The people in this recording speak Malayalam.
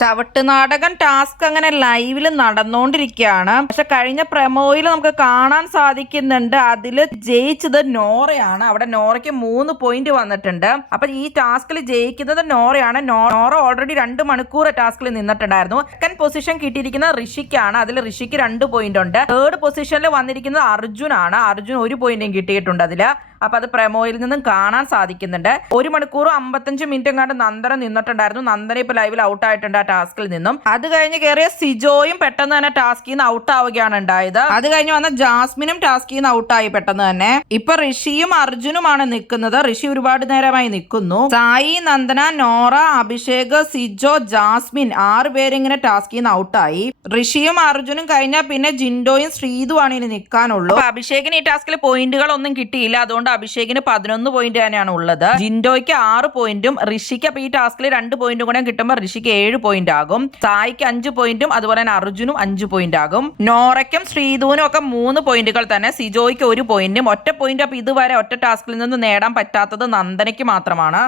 ചവിട്ട് നാടകം ടാസ്ക് അങ്ങനെ ലൈവിൽ നടന്നുകൊണ്ടിരിക്കുകയാണ്. പക്ഷെ കഴിഞ്ഞ പ്രമോയിൽ നമുക്ക് കാണാൻ സാധിക്കുന്നുണ്ട് അതിൽ ജയിച്ചത് നോറയാണ്. അവിടെ നോറയ്ക്ക് 3 പോയിന്റ് വന്നിട്ടുണ്ട്. അപ്പൊ ഈ ടാസ്കിൽ ജയിക്കുന്നത് നോറയാണ്. നോറ ഓൾറെഡി 2 മണിക്കൂർ ടാസ്കിൽ നിന്നിട്ടുണ്ടായിരുന്നു. സെക്കൻഡ് പൊസിഷൻ കിട്ടിയിരിക്കുന്നത് ഋഷിക്കാണ്. അതിൽ ഋഷിക്ക് 2 പോയിന്റ് ഉണ്ട്. തേർഡ് പൊസിഷനിൽ വന്നിരിക്കുന്നത് അർജുനാണ്. അർജുൻ 1 പോയിന്റും കിട്ടിയിട്ടുണ്ട് അതില്. അപ്പൊ അത് പ്രമോയിൽ നിന്നും കാണാൻ സാധിക്കുന്നുണ്ട്. 1 മണിക്കൂർ 55 മിനിറ്റ് എങ്ങാണ്ട് നന്ദന നിന്നിട്ടുണ്ടായിരുന്നു. നന്ദന ഇപ്പൊ ലൈവിൽ ഔട്ട് ആയിട്ടുണ്ട് ആ ടാസ്കിൽ നിന്നും. അത് കഴിഞ്ഞ് കയറിയ സിജോയും പെട്ടെന്ന് തന്നെ ടാസ്കിൽ നിന്ന് ഔട്ട് ആവുകയാണ് ഉണ്ടായത്. അത് കഴിഞ്ഞ് വന്ന ജാസ്മിനും ടാസ്കിൽ നിന്ന് ഔട്ട് ആയി പെട്ടെന്ന് തന്നെ. ഇപ്പൊ ഋഷിയും അർജുനുമാണ് നിൽക്കുന്നത്. ഋഷി ഒരുപാട് നേരമായി നിൽക്കുന്നു. സായി, നന്ദന, നോറ, അഭിഷേക്, സിജോ, ജാസ്മിൻ 6 പേരിങ്ങനെ ടാസ്കിൽ നിന്ന് ഔട്ടായി. ഋഷിയും അർജുനും കഴിഞ്ഞാൽ പിന്നെ ജിൻഡോയും ശ്രീതുമാണ് ഇനി നിൽക്കാനുള്ളൂ. അഭിഷേകിന് ഈ ടാസ്കിൽ പോയിന്റുകൾ ഒന്നും കിട്ടിയില്ല. അതുകൊണ്ട് അഭിഷേകിന് 11 പോയിന്റ് തന്നെയാണ് ഉള്ളത്. ജിൻഡോയ്ക്ക് 6 പോയിന്റും ഋഷിക്ക് അപ്പൊ ഈ ടാസ്കിൽ 2 പോയിന്റും കൂടെ കിട്ടുമ്പോൾ ഋഷിക്ക് 7 പോയിന്റ് ആകും. സായിക്ക് 5 പോയിന്റും അതുപോലെ തന്നെ അർജുനും 5 പോയിന്റ് ആകും. നോറയ്ക്കും ശ്രീധുവിനും ഒക്കെ 3 പോയിന്റുകൾ തന്നെ. സിജോയ്ക്ക് 1 പോയിന്റും. ഒറ്റ പോയിന്റ് അപ്പൊ ഇതുവരെ ഒറ്റ ടാസ്കിൽ നിന്ന് നേടാൻ പറ്റാത്തത് നന്ദനയ്ക്ക് മാത്രമാണ്.